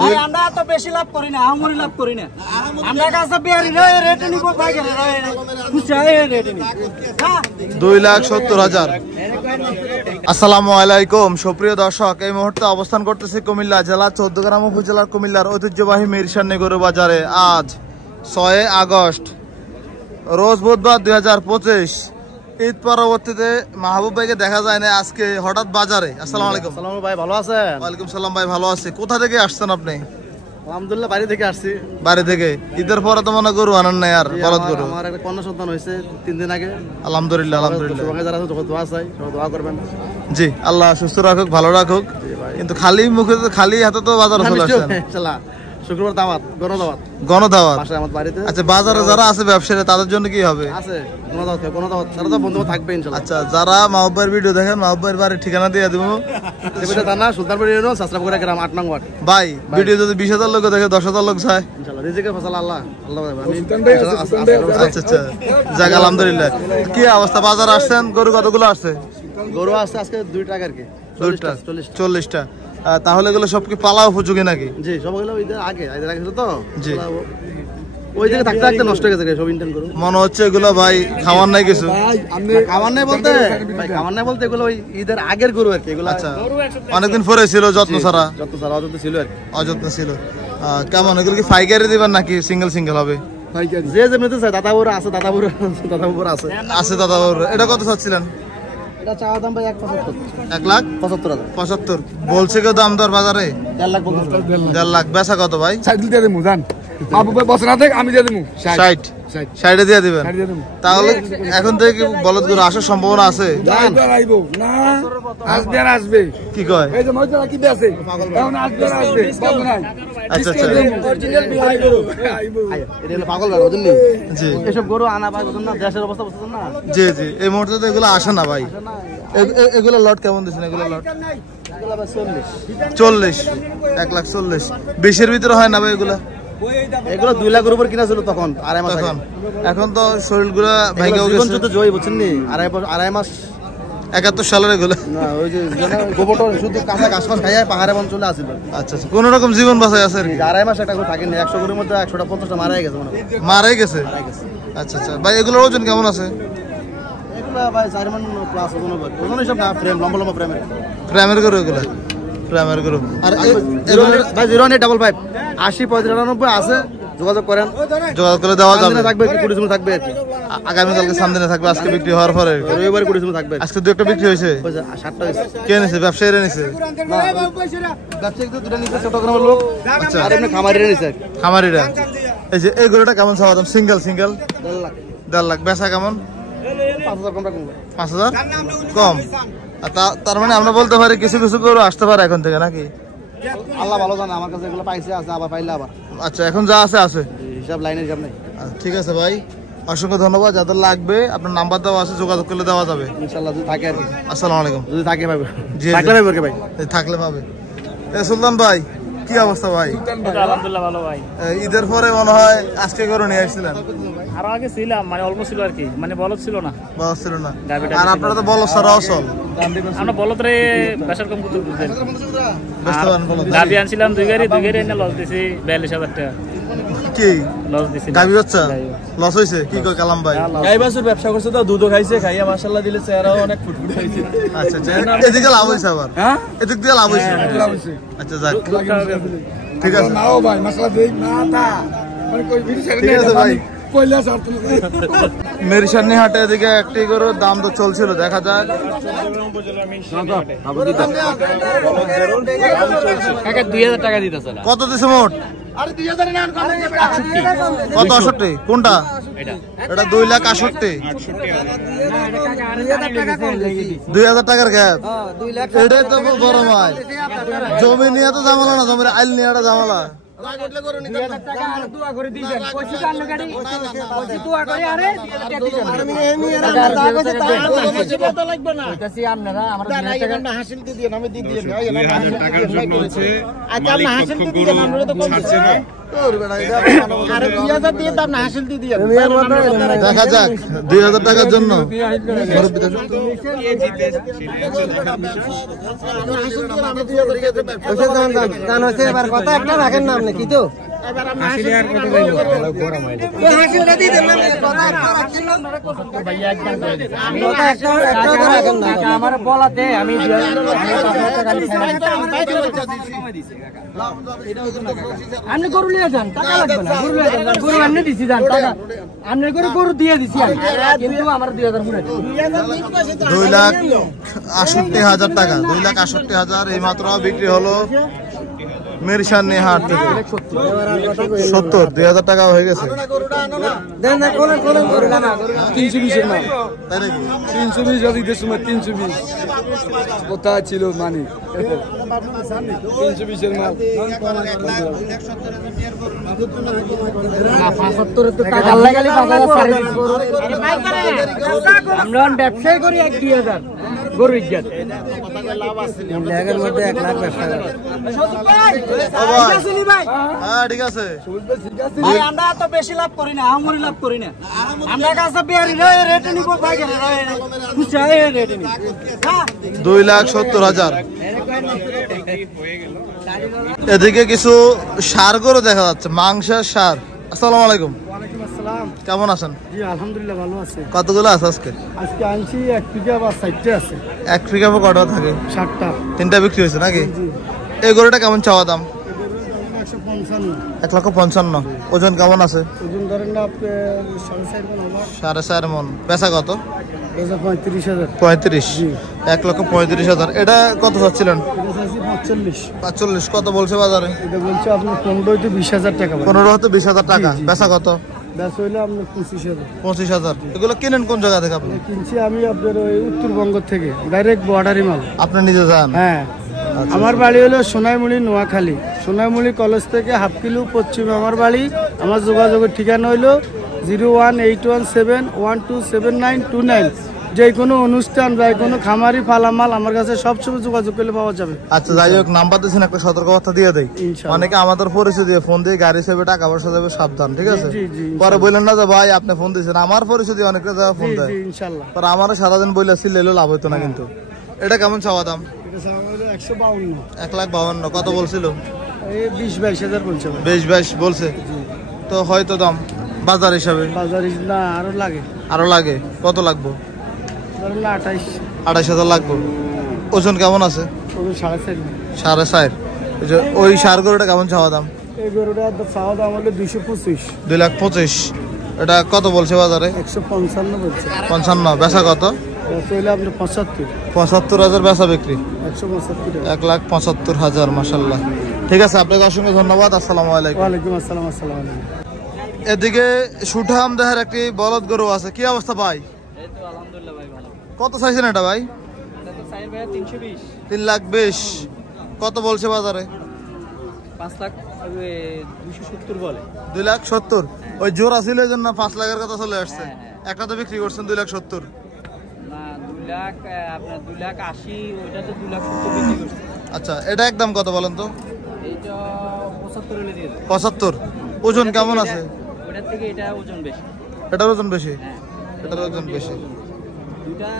ভাই আমরা তো বেশি লাভ করি না, আমরি লাভ করি না। আমরা কাছে বিয়ারি রে রেট নিব ভাই রে খুশাই রেট নিব 2,70,000। আসসালামু আলাইকুম সুপ্রিয় দর্শক, এই মুহূর্তে অবস্থান করতেছি কুমিল্লা জেলা 14 গ্রাম উপজেলার কুমিল্লার ঐতিহ্যবাহী মিরসান্নি গরু বাজারে। আজ 6 আগস্ট রোজ বুধবার 2025। ঈদ পরবর্তীতে মাহবুব ভাইকে দেখা যায় না আজকে হঠাৎ বাজারে। আসসালামু আলাইকুম। সালাম ভাই, ভালো আছেন? ওয়ালাইকুম সালাম ভাই, ভালো আছি। কোথা থেকে আসছেন আপনি? আলহামদুলিল্লাহ বাড়ি থেকে আসছি। বাড়ি থেকে? ঈদের পরে তো মনে গরু আনেন নাই আর বলদ গরু? আমার একটা কন্যা সন্তান হয়েছে 3 দিন আগে। আলহামদুলিল্লাহ আলহামদুলিল্লাহ। সবাই যারা আছে দোয়া চাই, সবাই দোয়া করবেন। জি, আল্লাহ সুস্থ রাখুক, ভালো রাখুক। কিন্তু খালি মুখে তো, খালি হাতে তো বাজারে চলে আসছেন। ইনশাআল্লাহ শুক্রবার দাওয়াত, গণদাওয়াত পাশে আমার বাড়িতে। আচ্ছা, বাজারে যারা আছে ব্যবসায়ী তাদের জন্য কি হবে? আছে গণদাওয়াত, তারা তো বন্ধু থাকবে ইনশাআল্লাহ। আচ্ছা, যারা মাহবুব ভাইয়ের ভিডিও দেখেন, মাহবুব ভাইয়ের বাড়ির ঠিকানা দিয়ে দেবো। দেবিটা থানা, সুলতানপুর ইউনিয়ন, সাসরাপুরা গ্রাম, 8 নং ওয়ার্ড। ভাই ভিডিও যদি 20,000 লোক দেখে, 10,000 লোক চায় ইনশাআল্লাহ রিজিকের ফসল আল্লাহ আচ্ছা আচ্ছা, যাক আলহামদুলিল্লাহ। কি অবস্থা, বাজার আসছেন? গরু কতগুলো আসছে? গরু আসছে আজকে 2 টাকা আর কি, 40টা। তাহলে এগুলো সব কি পালা উপযোগী নাকি? জি, সবগুলো ঈদের আগে তো। জি, ওই দিকে থাকতে থাকতে নষ্ট হয়ে গেছে সব ইন্টার্ন গরু। মনে হচ্ছে এগুলো ভাই খাওয়ার নাই কিছু। খাওয়ার নাই বলতে এগুলো ওই ঈদের আগের গরু আর কি। এগুলো আচ্ছা, অনেকদিন পরে ছিল, যত্ন ছাড়া অযত্ন ছিল আর কি। অযত্ন ছিল। কেমন এগুলো কি পাইকারি দিবেন নাকি সিঙ্গেল হবে? যে যেমনিতে চাই, দাদাবুর আছে, দাদাবুর আছে। এটা কত চাচ্ছিলেন? এটা চাওয়া দাম ভাই 1,75,000। বলছে কেউ দাম দর বাজারে? 1,50,000 লাখ। বেচা কত ভাই? 60 দিয়ে দেবো জান, বাবু ভাই বসে না থেকে আমি দিয়ে দেবো 60 দিয়ে দিবেন। তাহলে এখন থেকে কি বলদ গরু আসার সম্ভাবনা আছে? আসবে কি কয়? এই যে মজা কি আছে এখন আসবে বন্ধ নাই। আচ্ছা আচ্ছা, পাগল ভাই বুঝুন নি। জি, এসব গরু আনা ভাই বুঝুন না, দেশের অবস্থা বুঝুন না। জি জি, এই মুহূর্তে তো এগুলো আসে না ভাই। এগুলো লট কেমন দিচ্ছেন? এগুলো লট 40, 1,40,000। 20-এর ভিতরে হয় না ভাই এগুলো? এগুলো 2 লাখের উপর কিনা ছিল তখন, আড়াই মাস আগে। এখন তো শরীরগুলো ভেঙে গেছে। তো জয় বুঝছেন নি, আড়াই মাস 71 সালের এগুলো না। ওই যে গোবরটা শুধু কাঁচা ঘাস ফাস খাইয়া পাহাড়ে অঞ্চলে আসিল। আচ্ছা আচ্ছা, কোন রকম জীবন বাঁচাই আছে আর কি। আড়াই মাস একটা থাকেনি, 100 গরুর মধ্যে 150টা মারাই গেছে মনে হয়। মারাই গেছে? আচ্ছা আচ্ছা ভাই, এগুলোর ওজন কেমন আছে? এগুলো ভাই 4 মণ প্লাস ওজন সব না, ফ্রেম লম্বা প্রেমের গরু এগুলো, প্রেমের গরু। আর ভাই 01855 80 95 আছে, যোগাযোগ করেন। যোগাযোগ করে দেওয়া যাবে। থাকবে কি কুড়ি থাকবে আর কি। আগামীকালকে সামনে থাকবে, আজকে বিক্রি হওয়ার পরে রবিবার কুড়ি থাকবে। আজকে 2-একটা বিক্রি হয়েছে। 7টা হয়েছে। কে নিছে? ব্যবসায়ীরা নিছে? ব্যবসায়িক তো 2টা নিছে, চট্টগ্রামের লোক। আচ্ছা, আর এমনি খামারিরা নিছে। খামারিরা। এই যে এই গরুটা কেমন চাওয়া দাম? সিঙ্গেল 1.5 লাখ। বেচা কেমন? 5,000 কম রাখুন। 5,000 কম। তার মানে আমরা বলতে পারি কিছু কিছু গরু আসতে পারে এখন থেকে নাকি? আল্লাহ ভালো জানে, আমার কাছে এগুলো পাইছে আছে, আবার পাইলে আবার। আচ্ছা, এখন যা আছে আছে, হিসাব লাইনের হিসাব নেই। ঠিক আছে ভাই, অসংখ্য ধন্যবাদ। যাদের লাগবে আপনার নাম্বার দেওয়া আছে, যোগাযোগ করলে দেওয়া যাবে ইনশাআল্লাহ। যদি থাকে আর কি। আসসালামু আলাইকুম। যদি থাকে পাবে, জি থাকলে পাবে ভাই, থাকলে পাবে। সুলতান ভাই কি অবস্থা ভাই? আলহামদুলিল্লাহ ভালো ভাই। ঈদের পরে মনে হয় আজকে গরু নিয়ে আসছিলেন? আরো আগে ছিলাম, মানে অল্প ছিল আর কি, মানে বলদ ছিল না। বলদ ছিল না। আর আপনারা তো বলদ ছাড়া অসল। আমরা বলদ রে বেশার কম করতে বুঝছেন। বুঝতে পারেন বলদ। গাবি আনছিলাম 2 গাড়ি এনে লস দিছি 42,000 টাকা। কি লস দিছি? গাবি বাচ্চা লস হইছে? কি কয় কালাম ভাই? গাই বাছুর ব্যবসা করছে তো, দুধও খাইছে, খাইয়া মাশাআল্লাহ দিলে চেহারাও অনেক ফুটফুটে হইছে। আচ্ছা আচ্ছা, এদিকে লাভ হইছে আবার? হ্যাঁ, এদিকে দিয়ে লাভ হইছে। আচ্ছা যাক, ঠিক আছে। নাও ভাই মশলা দেই না তা মানে কই ভিডিও ছেড়ে ঠিক আছে ভাই। কইলা শর্ত মেরিসান্নি হাটে এদিকে একটি গরুর দাম তো চলছিল, দেখা যাক। কাকা 2000 টাকা দিতেছে না। কত দিছে মোট? আরে 2000 না কত? 68? কোনটা? এটা 2,68,000। 2,000 টাকার গ্যাপ। এটাই তো বড় মাল। জমি নিয়ে তো ঝামেলা না, জমির আইল নিয়ে একটা ঝামেলা। দেখা যাক 2000 টাকার জন্য কথা একটা রাখেন না আপনি কি তো আমার বলাতে আমি আপনি গরু নিয়ে যান, টাকা লাগবে না, গরু নিয়ে যান, গরু এমনি দিছি যান টাকা আপনি করে গরু দিয়ে দিছি কিন্তু আমার 2000 পুরো 2,68,000 টাকা, 2,68,000 এই মাত্র বিক্রি হলো মিরসানি হাট থেকে। 70 2000 টাকা হয়ে গেছে। 320 না তাই নাকি? 320 যদি দেশ 320 কোথায় ছিল মানে 320 এর মাল আমরা ব্যবসায় করি 1-2,000 গরু ইজ্জত লেগের মধ্যে 1 লাখ ব্যবসা হ্যাঁ ঠিক আছে ভাই, আমরা তো বেশি লাভ করি না, আমরি লাভ করি না। আমরা কাছে বিয়ারি রেটে নিব ভাগে খুচরা রেটে নিব 2,70,000। এদিকে কিছু সার গরু দেখা যাচ্ছে, মাংসের সার। আসসালামু আলাইকুম, কেমন আছেন? জি আলহামদুলিল্লাহ ভালো আছে। কতগুলো আছে আজকে? আজকে আনছি 1 পিকা বা 60টা আছে। 1 পিকা কটা থাকে? 60টা। 3টা বিক্রি হয়েছে নাকি? এই গরুটা কেমন চাওয়া দাম? 1,55,000। ওজন কেমন আছে? ওজন ধরেন না আপনি 4.5 মণ হবে। 4.5 মণ। বেচা কত? 35,000। 35। 1,35,000। এটা কত চাচ্ছিলেন? এটা চাইছি 45। কত বলছে বাজারে? এটা বলছে আপনি 15 থেকে 20,000 টাকা। 15 হতে 20,000 টাকা। বেচা কত? ব্যাস হইলে আপনি 25,000। 25,000। এগুলো কিনেন কোন জায়গা থেকে আপনি? কিনছি আমি আপনার ওই উত্তরবঙ্গ থেকে, ডাইরেক্ট বর্ডারি মাল। আপনি নিজে যান? হ্যাঁ, আমার বাড়ি হলো সোনাইমুড়ি, নোয়াখালী। সোনাইমুড়ি কলেজ থেকে হাফ কিলো পশ্চিমে আমার বাড়ি। আমার যোগাযোগের ঠিকানা হইলো 01817127929। যে কোনো অনুষ্ঠান বা কোনো খামারি ফালামাল আমার কাছে সবসময় যোগাযোগ করলে পাওয়া যাবে। আচ্ছা যাই হোক, নাম্বার দিয়েছেন, একটা সতর্কবার্তা দিয়ে দেয়। অনেকে আমাদের পরিচয় দিয়ে ফোন দিয়ে গাড়ি হিসেবে টাকা পয়সা দেবে, সাবধান, ঠিক আছে? পরে বললেন না যে ভাই আপনি ফোন দিয়েছেন। আমার পরিচয় দিয়ে অনেকটা জায়গায় ফোন দেয়, ইনশাল্লাহ। পরে আমারও সারাদিন বইলে লেলো লাভ হইতো না। কিন্তু এটা কেমন চাওয়া দাম? 152। 1,52,000। কত বলছিল? 20-22,000 বলছে। 20-22 বলছে তো হয়তো দাম বাজার হিসাবে। বাজার না আরো লাগে। আরো লাগে? কত লাগবে? 28,000 লাগবে। ওজন কেমন আছে? 4.5। ওই সার গরুটা কেমন চাওয়া দাম? এই গরুটা চাওয়া দাম হলো 225। 2,25,000। এটা কত বলছে বাজারে? 155 বলছে। 55। বেচা কত? আপনি 75,000 বেচা বিক্রি। 175। 1,75,000। মাশাআল্লাহ। ঠিক আছে, আপনাকে অসংখ্য ধন্যবাদ। আসসালামু আলাইকুম। ওয়ালাইকুম আসসালাম। আসসালামু আলাইকুম। এদিকে সুঠাম দেহের একটি বলদ গরু আছে, কি অবস্থা ভাই? আলহামদুলিল্লাহ ভাই ভালো। কত চাইছেন এটা ভাই? এটা তো সাইন ভাই 320। 3,20,000। কত বলছে বাজারে? 5,270 বলে। 2,70,000। ওই জোড়া ছিল এই জন্য 5 লাখের কথা চলে আসছে। একটা তো বিক্রি করছেন 2,70,000। না 2 লাখ, আপনার 2,80,000, ওইটা তো 2,70,000 বিক্রি করছে। আচ্ছা, এটা একদম কত বলেন তো? এইটা 75 হলে দিয়ে দেব। 75। ওজন কেমন আছে? ওটার থেকে এটা ওজন বেশি। এটার ওজন বেশি? এটার ওজন বেশি। দুটা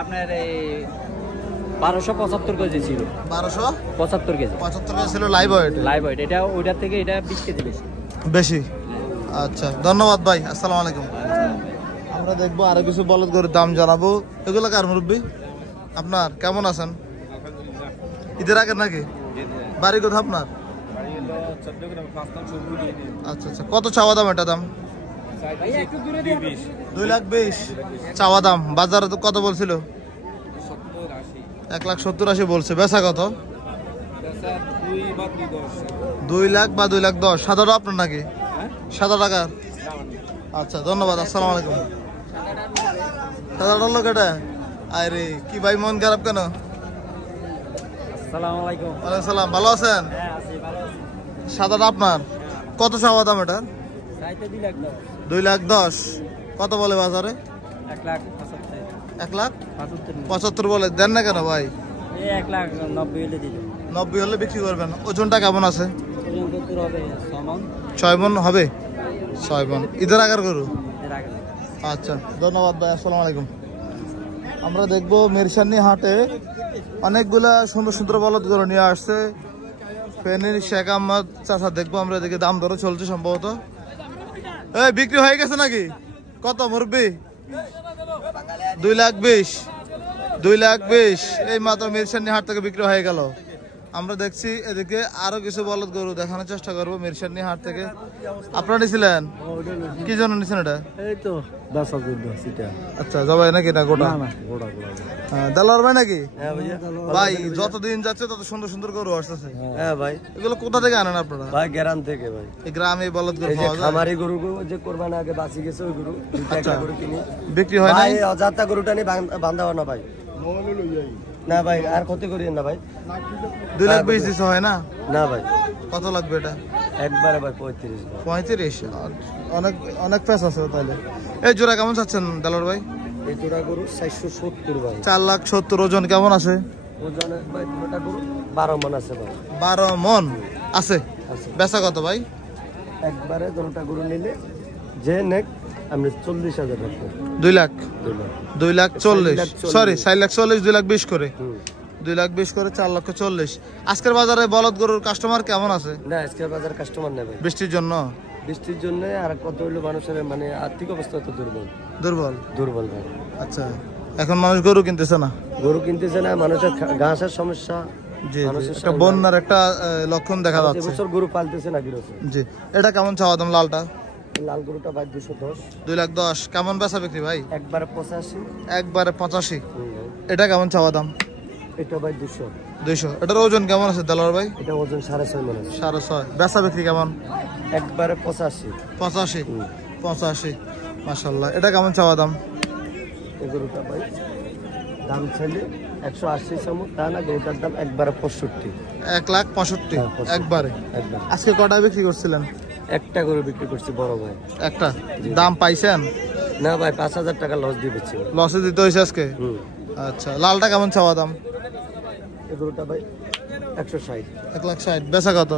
আপনার 1275 কেজি ছিল। 1275 কেজি। 75 কেজি ছিল লাইভ ওয়েট। Live weight. এটা ওইটার থেকে এটা 20 কেজি বেশি। বেশি। আচ্ছা ধন্যবাদ ভাই। আসসালামু আলাইকুম। আমরা দেখবো আরো কিছু বলদ গরুর দাম জানাবো। এগুলো কার মুরব্বি? আপনার? কেমন আছেন? ঈদের আগে নাকি? বাড়ি কোথা আপনার? আচ্ছা আচ্ছা, কত চাওয়া দাম এটা দাম? 2,20,000 চাওয়া দাম। বাজারে তো কত বলছিল? 1,70,000 বলছে। বেচা কত? 2 লাখ বা 2,10,000। সাদাটা আপনার নাকি? সাদা টাকা। আচ্ছা ধন্যবাদ। আসসালামু আলাইকুম। সাদাটা লোক এটা? আরে কি ভাই, মন খারাপ কেন? আসসালামু আলাইকুম। ওয়ালাইকুম সালাম। ভালো আছেন? হ্যাঁ আছি, ভালো আছি। সাদাটা আপনার? কত চাওয়া দাম এটা? চাইতে 2,10,000। 2,10,000। কত বলে বাজারে? 1,75,000। 1,75,000 বলে। দেন না কেন ভাই? 1,90,000 হলে দিয়ে দেব। 90 হলে বিক্রি করবেন। ওজনটা কেমন আছে? ওজন 70 6 মন হবে 6 মন ঈদের আগের গরু আচ্ছা ধন্যবাদ ভাই আসসালামু আলাইকুম আমরা দেখবো মিরসানি হাটে অনেকগুলা সুন্দর সুন্দর বলদ গরু নিয়ে আসছে ফেনীর শেখ আহমদ চাচা দেখবো আমরা এদিকে দাম দরও চলছে সম্ভবত এই বিক্রি হয়ে গেছে নাকি কত মুরব্বি 2,20,000 এই মাত্র মিরসানি হাট থেকে বিক্রি হয়ে গেল আমরা দেখছি এদিকে আরো কিছু বলদ গরু দেখানোর চেষ্টা করবো মিরসানি হাট থেকে আপনারা নিছিলেন কি জন্য নিছেন এটা এই তো 10,000 আচ্ছা জবাই নাকি না গোটা দালার ভাই নাকি ভাই যতদিন যাচ্ছে তত সুন্দর সুন্দর গরু আসতেছে হ্যাঁ ভাই এগুলো কোথা থেকে আনেন আপনারা ভাই গ্রাম থেকে ভাই এই গ্রামে বলদ গরু এই যে পাওয়া যায় খামারি গরু যে কোরবানি আগে বাঁচি গেছে ওই গরু একটা গরু কিনি বিক্রি হয় ভাই নাই অজাতা গরুটা নিয়ে বান্ধা হয় না ভাই না ভাই আর ক্ষতি করিয়েন না ভাই 2,20,000 হয় না না ভাই কত লাগবে এটা একবারে ভাই 35 35 অনেক অনেক প্যাস আছে তাহলে এই জোড়া কেমন চাচ্ছেন দালার ভাই এই জোড়া গরু 470 ভাই 4,70,000 ওজন কেমন আছে ওজনে ভাই দুটো গরু 12 মণ আছে ভাই 12 মন আছে আছে বেচা কত ভাই একবারে দুটো গরু নিলে যে নেক আমরা 40,000 টাকা 2 লাখ 2,40,000 সরি 4,40,000 2,20,000 করে 2,20,000 করে 4,40,000 আজকের বাজারে বলদ গরুর কাস্টমার কেমন আছে না আজকের বাজার কাস্টমার নেই ভাই বৃষ্টির জন্য বৃষ্টির জন্য আর কত হইলো মানুষের মানে আর্থিক অবস্থা তো দুর্বল ভাই আচ্ছা এখন মানুষ গরু কিনতেছে না গরু কিনতেছে না মানুষের ঘাসের সমস্যা জি একটা বন্যার একটা লক্ষণ দেখা যাচ্ছে এবছর গরু পালতেছে না গিরছে জি এটা কেমন চাওয়া দাম লালটা লাল গরুটা ভাই 210 2,10,000 কেমন বেচা বিক্রি ভাই একবারে 85 একবারে 85 এটা কেমন চাওয়া দাম এটা ভাই 200 এটার ওজন কেমন আছে দালার ভাই এটা ওজন 6.5 মণ আছে 6.5 বেচা বিক্রি কেমন একবারে 85 মাশাআল্লাহ এটা কেমন চাওয়া দাম এই গরুটা ভাই দাম ছেলে 180 সমু তা না গরুটার দাম একবারে 65 1,65,000 একবারে একবার আজকে কটা বিক্রি করছিলেন একটা গরু বিক্রি করছি বড় ভাই একটা দাম পাইছেন না ভাই 5,000 টাকা লস দিয়েছি লসে দিতে হয়েছে আজকে আচ্ছা লালটা কেমন চাওয়া দাম এই গরুটা ভাই 160 1,60,000 বেচা কত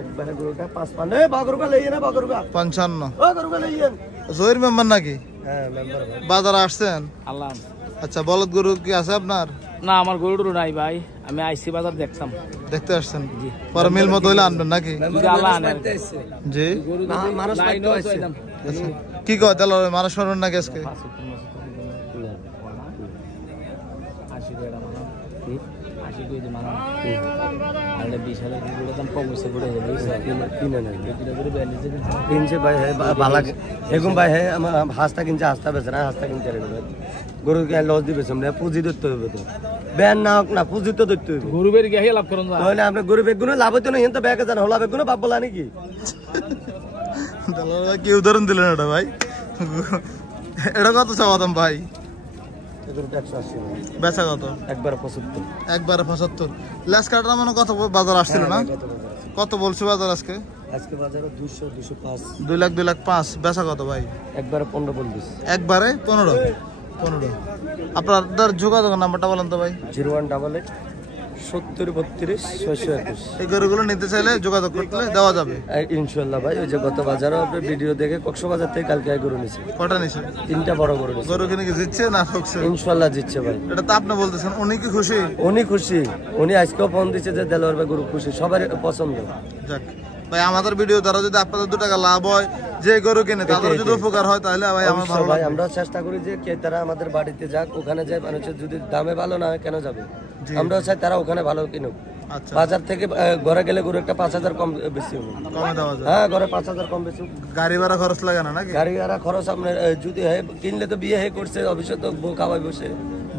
একবারে গরুটা 55 এ বাগরুকা লইয়ে না বাগরুকা 55 ও গরুকা লইয়েন জহির মেম্বার নাকি হ্যাঁ মেম্বার ভাই বাজারে আসছেন আল্লাহ আচ্ছা বলদ গরু কি আছে আপনার না আমার গরুর নাই ভাই আমি আইসি বাজার দেখতাম দেখতে আসছেন পরে মিল মতো হইলে আনবেন নাকি যদি আল্লাহ আনে জি না মানুষ লাইনও পাইতো চাইলাম। আচ্ছা কি কয় তাহলে মানুষ মারবেন নাকি আজকে 80 টাকা মানা 80 কই দি মানা আর 20,000 গরুর দাম কম হইছে গরু কিনে নাই এটা গরু 42 কিনছে ভাই হ্যাঁ ভালো এরকম ভাই হ্যাঁ আমার হাঁসটা কিনছে হাঁসটা বেচে না হাঁসটা কিনছে রে গরু কে লস দিবে সামনে পুঁজি ধরতে হবে তো ব্যান না হোক না পুঁজি তো ধরতে হবে গরু বের গিয়ে লাভ করুন তাহলে আপনি গরু বেগুনো লাভ হতো না কিন্তু ব্যাগে জান হলা বেগুনো বাপ বলা নাকি দালাল ভাই কি উদাহরণ দিলেন এটা ভাই এটা কত চাওয়া দাম ভাই গরুটা 180 বেচা কত একবারে 75 একবারে 75 লেস কাটা মানে কত বাজার আসছিল না কত বলছে বাজার আজকে আজকে বাজারে 200 205 2,05,000 বেচা কত ভাই একবারে 15 40 একবারে 15 আপনার যোগাযোগ নাম্বারটা বলেন তো ভাই 0188 70 32 621 এই গরুগুলো নিতে চাইলে যোগাযোগ করতে দেওয়া যাবে ইনশাআল্লাহ ভাই ওই যে গত বাজারে আপনি ভিডিও দেখে কক্সবাজার থেকে কালকে গরু নিছে কটা নিছে 3টা বড় গরু নিছে গরু কিনে কি জিতছে না ঠকছে ইনশাআল্লাহ জিতছে ভাই এটা তো আপনি বলতেছেন উনি কি খুশি উনি খুশি উনি আজকেও ফোন দিচ্ছে যে দেলোয়ার ভাই গরু খুশি সবার পছন্দ যাক ভাই আমাদের ভিডিও দ্বারা যদি আপনাদের 2 টাকা লাভ হয় যে গরু কিনে তাদের যদি উপকার হয় তাহলে ভাই আমার ভালো ভাই লাগে আমরা চেষ্টা করি যে ক্রেতারা আমাদের বাড়িতে যাক ওখানে যায় মানুষের যদি দামে ভালো না হয় কেন যাবে আমরা চাই তারা ওখানে ভালো কিনুক আচ্ছা বাজার থেকে ঘরে গেলে গরু একটা 5,000 কম বেশি হবে কমে দেওয়া যায় হ্যাঁ ঘরে 5,000 কম বেশি গাড়ি ভাড়া খরচ লাগে না নাকি গাড়ি ভাড়া খরচ আপনার যদি কিনলে তো বিয়ে করছে অবশ্যই তো বউ খাওয়াই বসে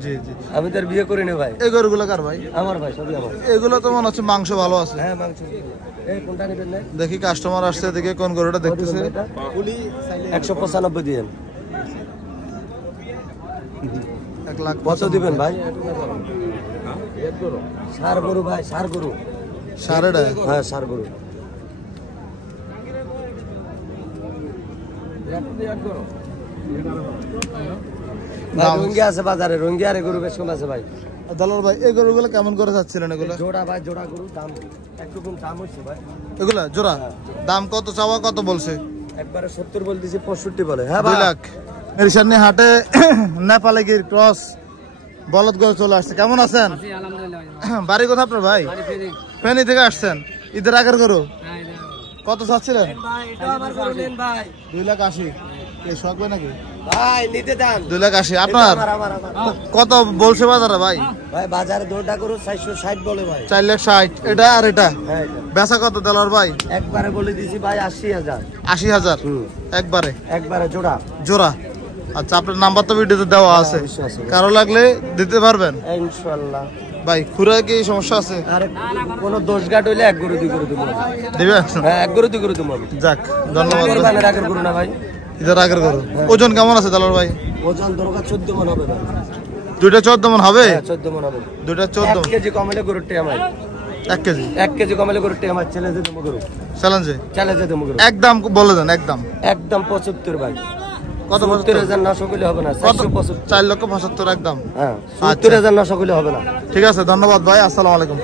জি জি আমি তো আর বিয়ে করি না ভাই এই গরুগুলো কার ভাই আমার ভাই সবই আমার এগুলো তো মনে হচ্ছে মাংস ভালো আছে হ্যাঁ মাংস এই কোনটা নেবেন না দেখি কাস্টমার আসছে দেখে কোন গরুটা দেখতেছে 195 দিয়েন 1,00,000 কত দিবেন ভাই সার গরু ভাই সার গরু সাড়েটা হ্যাঁ সার গরু রঙ্গি আছে বাজারে রঙ্গি আর গরু বেশ কম আছে ভাই দালাল ভাই এই গরুগুলো কেমন করে চাচ্ছিলেন এগুলো? জোড়া ভাই, জোড়া গরু দাম একটু কম দাম হচ্ছে ভাই। এগুলা জোড়া দাম কত চাওয়া কত বলছে? একবারে 70 বলতেছি, 65 বলে। হ্যাঁ 2 ভাই, লাখ। এর সামনে হাটে নেপালে গির ক্রস বলদ গরু চলে আসছে। কেমন আছেন? বাড়ি কোথা আপনার ভাই? ফেনী থেকে আসছেন। ঈদের আগের গরু কত চাচ্ছিলেন? 2,80,000। এই শখ ভাই নাকি ভাই নিতে দেন 2,80,000 আপনার? আমার কত বলছে বাজারে ভাই? ভাই বাজারে দোটা গরু 460 বলে ভাই। 4,60,000। এটা আর এটা হ্যাঁ এটা বেচা কত দালাল ভাই? একবারে বলে দিছি ভাই 80,000। 80,000 একবারে একবারে জোড়া। জোড়া। আচ্ছা আপনার নাম্বার তো ভিডিওতে দেওয়া আছে, বিশ্বাস আছে। কারো লাগলে দিতে পারবেন ইনশাআল্লাহ। ভাই। খুরা কি সমস্যা আছে? আর কোন দোষ ঘাট হইলে এক গরু দুই গরু দিব। দিবেন? হ্যাঁ এক গরু দুই গরু দিব। যাক ধন্যবাদ। কোরবানির আগের গরু না ভাই? ঈদের আগের গরু। ওজন কেমন আছে দালাল ভাই? ওজন দরকার 14 মণ হবে ভাই। দুইটা 14 মণ হবে? হ্যাঁ 14 মণ হবে। দুইটা 14 1 কেজি কমাইলে গরুর টেয়া ভাই। 1 কেজি 1 কেজি কমাইলে গরুর টেয়া ভাই। চ্যালেঞ্জে দেবো গরু। চ্যালেঞ্জে চ্যালেঞ্জে দেবো গরু। একদম বলে দেন একদম। একদম 75 ভাই। কত? 70,900 কইলে হবে না। 475। 4,75,000 একদম। হ্যাঁ 70,900 কইলে হবে না। ঠিক আছে ধন্যবাদ ভাই। আসসালামু আলাইকুম।